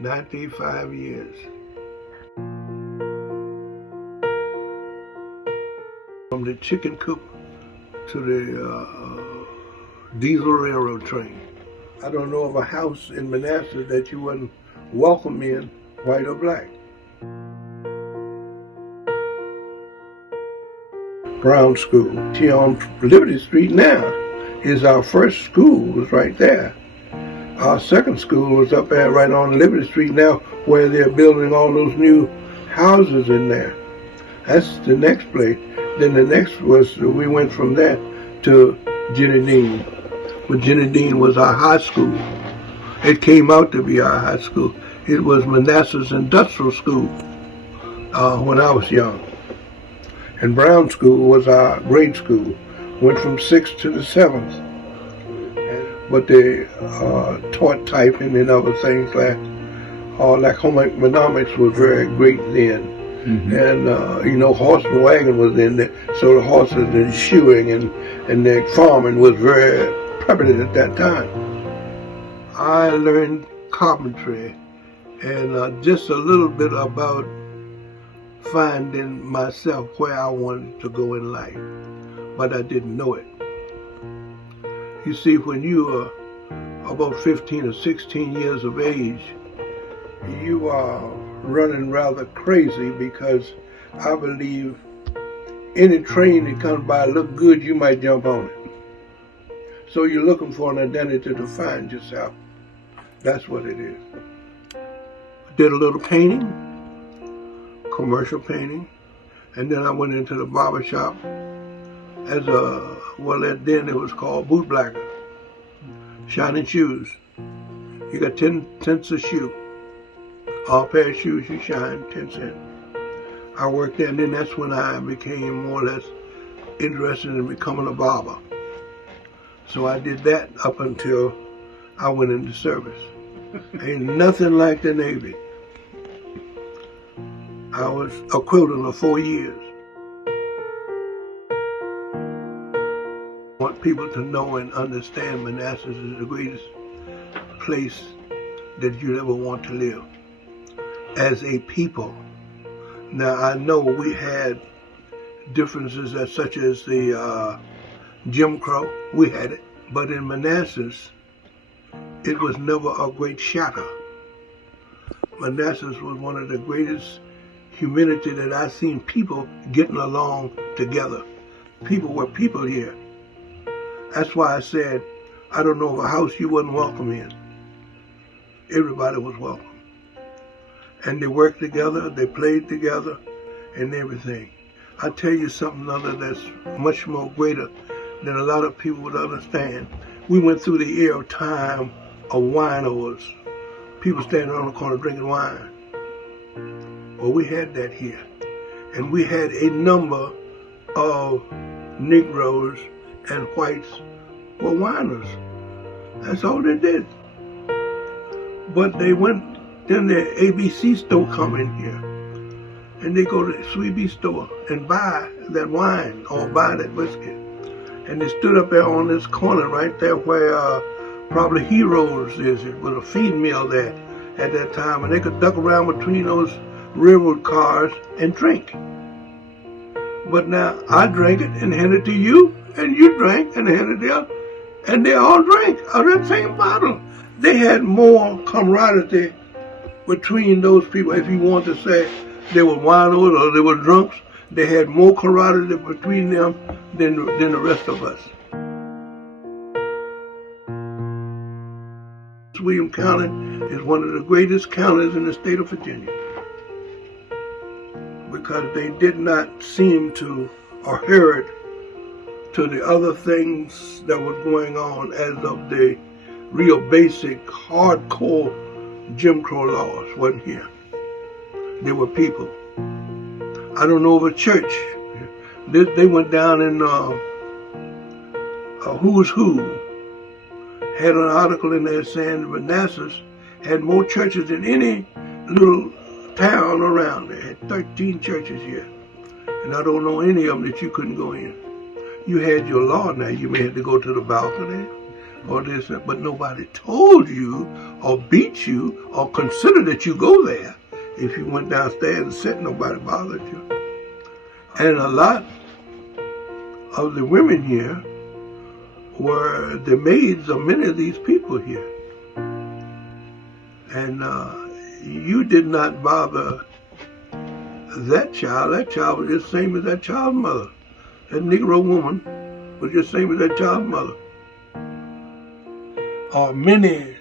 95 years. From the chicken coop to the diesel railroad train. I don't know of a house in Manassas that you wouldn't welcome in, white or black. Brown School. Here on Liberty Street now is our first school, was right there. Our second school was up there right on Liberty Street now, where they're building all those new houses in there. That's the next place. Then the next was, we went from there to Jenny Dean. But Jenny Dean was our high school. It came out to be our high school. It was Manassas Industrial School when I was young. And Brown School was our grade school. Went from 6th to the 7th. But they taught typing and other things like home economics was very great then. Mm-hmm. And horse and wagon was in there, so the horses and shoeing and the farming was very prevalent at that time. I learned carpentry and just a little bit about finding myself where I wanted to go in life, but I didn't know it. You see, when you are about 15 or 16 years of age, you are running rather crazy, because I believe any train that comes by look good, you might jump on it. So you're looking for an identity to find yourself. That's what it is. Did a little painting, commercial painting, and then I went into the barber shop as then it was called Bootleggers, shining shoes. You got 10 cents a shoe. All pair of shoes you shine, 10 cents. I worked there, and then that's when I became more or less interested in becoming a barber. So I did that up until I went into service. Ain't nothing like the Navy. I was equivalent of 4 years. I want people to know and understand Manassas is the greatest place that you'd ever want to live. As a people. Now I know we had differences such as the Jim Crow, we had it, but in Manassas it was never a great shatter. Manassas was one of the greatest humanity that I've seen, people getting along together. People were people here. That's why I said, I don't know of a house you wasn't welcome in. Everybody was welcome. And they worked together, they played together, and everything. I tell you something other that's much more greater than a lot of people would understand. We went through the era of time of winos, people standing on the corner drinking wine. Well, we had that here. And we had a number of Negroes and whites were whiners. That's all they did. But they went, then the ABC store come in here, and they go to the Sweet Bee store and buy that wine or buy that whiskey. And they stood up there on this corner right there where probably Heroes is. It was a feed mill there at that time, and they could duck around between those railroad cars and drink. But now I drank it and handed it to you, and you drank and handed it up, and they all drank out of that same bottle. They had more camaraderie between those people. If you want to say they were winos or they were drunks, they had more camaraderie between them than the rest of us. William County is one of the greatest counties in the state of Virginia, because they did not seem to adhere to the other things that was going on as of the real basic, hardcore Jim Crow laws wasn't here. They were people. I don't know of a church. They went down in Who's Who, had an article in there saying Manassas had more churches than any little town around. They had 13 churches here. And I don't know any of them that you couldn't go in. You had your law now. You may have to go to the balcony, or this, but nobody told you or beat you or considered that you go there. If you went downstairs and sat, nobody bothered you. And a lot of the women here were the maids of many of these people here. And you did not bother that child. That child was just the same as that child's mother. That Negro woman was just the same as that child's mother. Many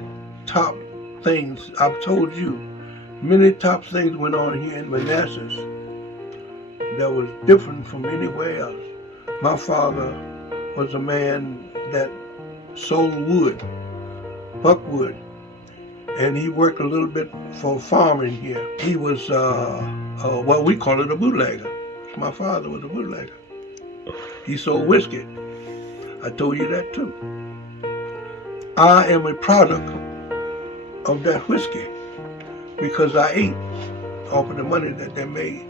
top things, I've told you, many top things went on here in Manassas that was different from anywhere else. My father was a man that sold wood, buckwood, and he worked a little bit for farming here. He was, well, we call it a bootlegger. My father was a bootlegger. He sold whiskey. I told you that too. I am a product of that whiskey because I ate off of the money that they made.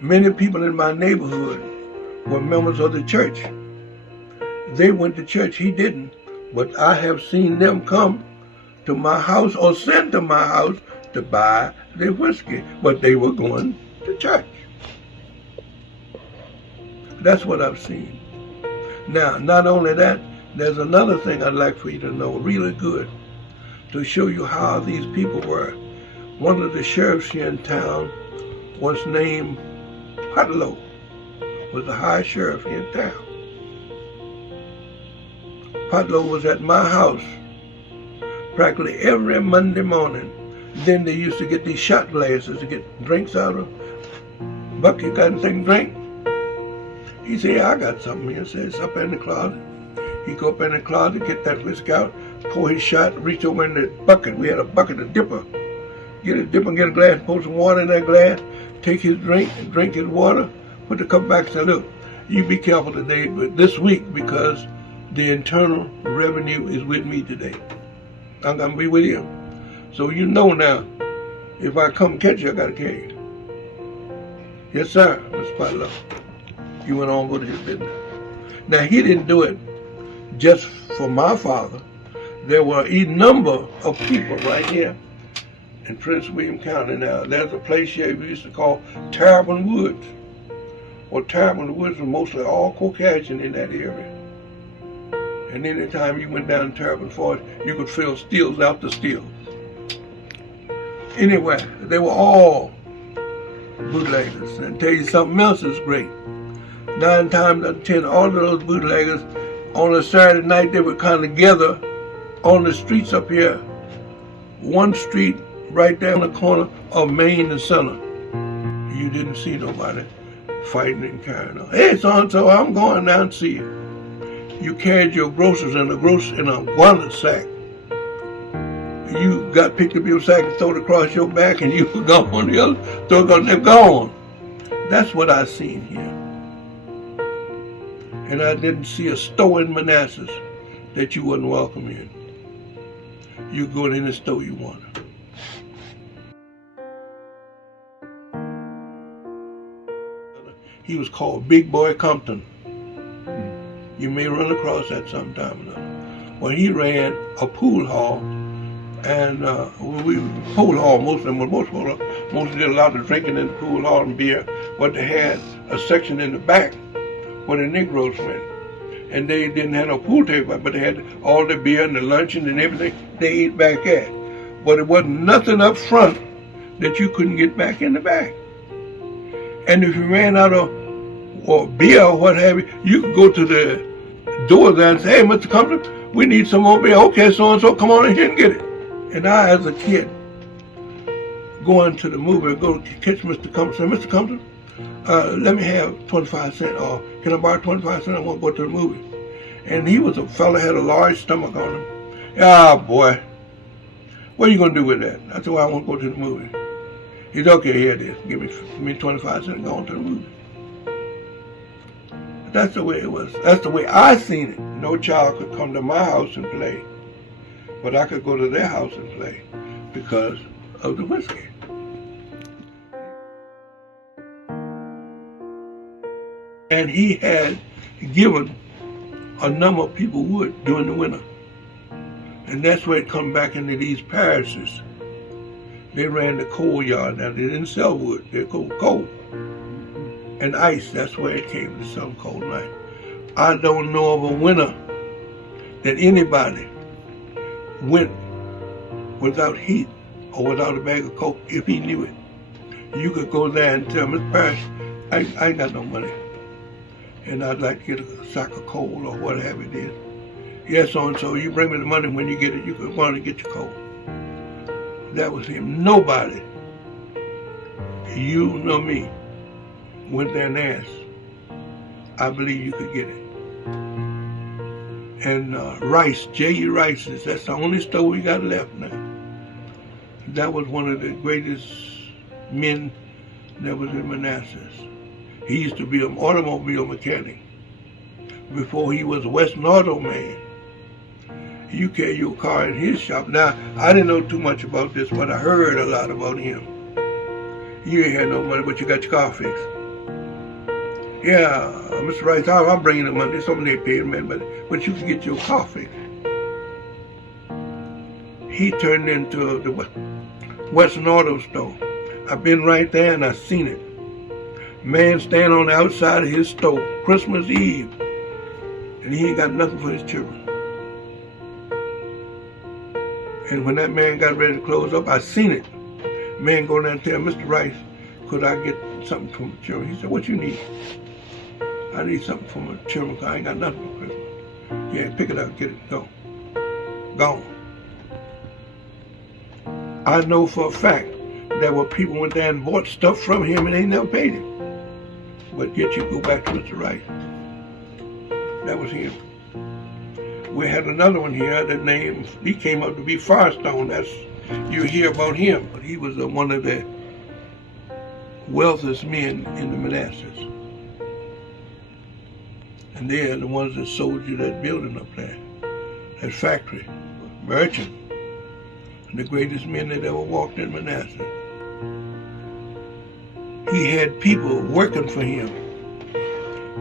Many people in my neighborhood were members of the church. They went to church, he didn't, but I have seen them come to my house or sent to my house to buy their whiskey, but they were going to church. That's what I've seen. Now, not only that, there's another thing I'd like for you to know really good to show you how these people were. One of the sheriffs here in town was named Putlow, was the high sheriff here in town. Putlow was at my house practically every Monday morning. Then they used to get these shot glasses to get drinks out of. Buck, you got anything to drink? He said, yeah, I got something here. He said, it's up in the closet. He'd go up in the closet, get that whiskey out, pour his shot, reach over in the bucket. We had a bucket, a dipper. Get a dipper, get a glass, pour some water in that glass, take his drink, and drink his water, put the cup back and say, look, you be careful today, but this week, because the internal revenue is with me today. I'm going to be with you. So you know now, if I come catch you, I got to carry you. Yes, sir, Mr. Putlow. You went on with his business. Now, he didn't do it just for my father. There were a number of people right here in Prince William County. Now, there's a place here we used to call Terrapin Woods. Well, Terrapin Woods was mostly all Caucasian in that area. And anytime you went down Terrapin Forest, you could feel stills after stills. Anyway, they were all bootleggers. And tell you something else is great. 9 times out of 10, all of those bootleggers, on a Saturday night, they would kind of gather on the streets up here. One street right there in the corner of Main and Center. You didn't see nobody fighting and carrying on. Hey, so-and-so, I'm going down to see you. You carried your groceries in a guana sack. You got picked up your sack and thrown it across your back, and you were gone. The other, so they're gone. That's what I seen here. And I didn't see a store in Manassas that you wasn't welcome in. You go in any store you wanted. He was called Big Boy Compton. You may run across that sometime or another. Well, he ran a pool hall, and pool hall, most did a lot of drinking in the pool hall and beer, but they had a section in the back where the Negroes went. And they didn't have no pool table, but they had all the beer and the luncheon and everything they ate back at. But it wasn't nothing up front that you couldn't get back in the back. And if you ran out of beer or what have you, you could go to the door there and say, hey, Mr. Compton, we need some more beer. Okay, so-and-so, come on in here and get it. And I, as a kid, going to the movie, go to catch Mr. Compton, say, Mr. Compton, let me have 25 cents, or can I borrow 25 cents? I want to go to the movie. And he was a fella, had a large stomach on him. Ah, boy, what are you going to do with that? I said, well, I want to go to the movie. He said, okay, here it is. Give me 25 cents and go on to the movie. That's the way it was. That's the way I seen it. No child could come to my house and play, but I could go to their house and play because of the whiskey. And he had given a number of people would during the winter. And that's where it come back into these parishes. They ran the coal yard. Now, they didn't sell wood. They sold coal and ice. That's where it came to sell coal and ice. I don't know of a winter that anybody went without heat or without a bag of coke if he knew it. You could go there and tell Mr. Parrish, I ain't got no money, and I'd like to get a sack of coal or whatever it is. Yes, so-and-so, you bring me the money. When you get it, you can go on and get your coal. That was him. Nobody, you nor me, went there and asked. I believe you could get it. And Rice, J.E. Rice's, that's the only store we got left now. That was one of the greatest men that was in Manassas. He used to be an automobile mechanic before he was a Western Auto man. You carry your car in his shop. Now, I didn't know too much about this, but I heard a lot about him. You ain't had no money, but you got your car fixed. Yeah, Mr. Rice, I'm bringing the money. Somebody paid man, but you can get your car fixed. He turned into the Western Auto store. I've been right there and I've seen it. Man stand on the outside of his store, Christmas Eve, and he ain't got nothing for his children. And when that man got ready to close up, I seen it. Man go down and tell Mr. Rice, could I get something for my children? He said, what you need? I need something for my children because I ain't got nothing for Christmas. Yeah, pick it up, get it, go. Gone. I know for a fact there were people went there and bought stuff from him and they never paid him. But yet you go back to Mr. Rice. That was him. We had another one here that name, he came up to be Firestone. That's, you hear about him, but he was one of the wealthiest men in the Manassas. And they're the ones that sold you that building up there, that factory, merchant, and the greatest men that ever walked in Manassas. He had people working for him,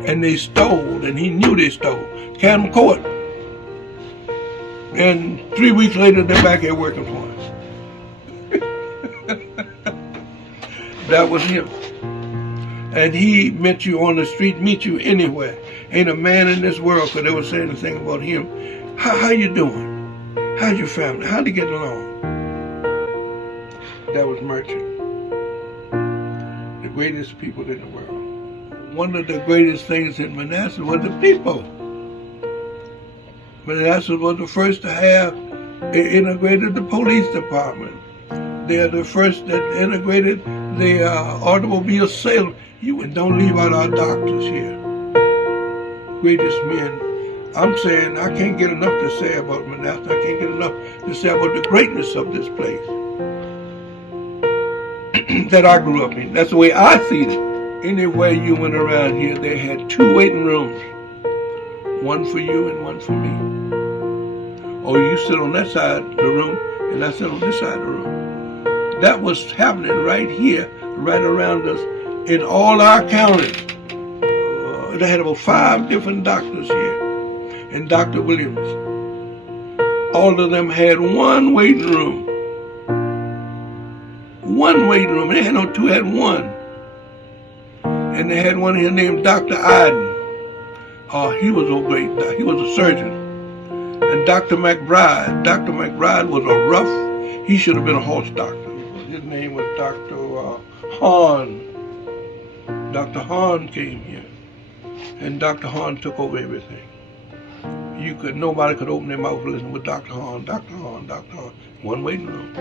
and they stole, and he knew they stole. Canton Court. And 3 weeks later, they're back here working for him. That was him. And he met you on the street, meet you anywhere. Ain't a man in this world could ever say anything about him. How you doing? How's your family? How'd you get along? That was Merchant. The greatest people in the world. One of the greatest things in Manassas was the people. Manassas was the first to have integrated the police department. They're the first that integrated the automobile sales. You don't leave out our doctors here. Greatest men. I'm saying I can't get enough to say about Manassas. I can't get enough to say about the greatness of this place that I grew up in. That's the way I see it. Anywhere you went around here, they had 2 waiting rooms. One for you and one for me. Or you sit on that side of the room and I sit on this side of the room. That was happening right here, right around us, in all our counties. They had about 5 different doctors here, and Dr. Williams. All of them had one waiting room. One waiting room. They had no 2, had one. And they had one here named Dr. Iden. He was a great, he was a surgeon. And Dr. McBride was a rough, he should have been a horse doctor. His name was Dr. Hahn. Dr. Hahn came here. And Dr. Hahn took over everything. Nobody could open their mouth and listen with Dr. Hahn, Dr. Hahn, Dr. Hahn. One waiting room.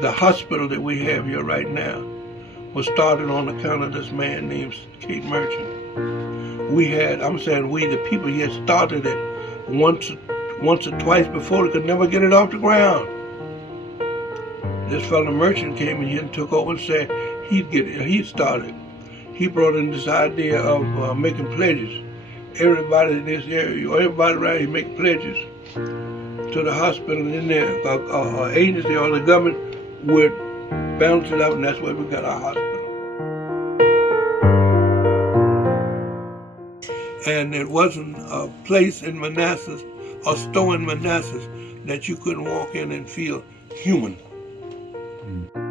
The hospital that we have here right now was started on account of this man named Kate Merchant. We had, I'm saying we, the people here started it once or twice before. They could never get it off the ground. This fellow Merchant came in here and took over and said he'd started. He brought in this idea of making pledges. Everybody in this area, or everybody around here, make pledges to the hospital, and in there, agency or the government would balance it out, and that's where we got our hospital. And it wasn't a place in Manassas, or store in Manassas, that you couldn't walk in and feel human. Mm.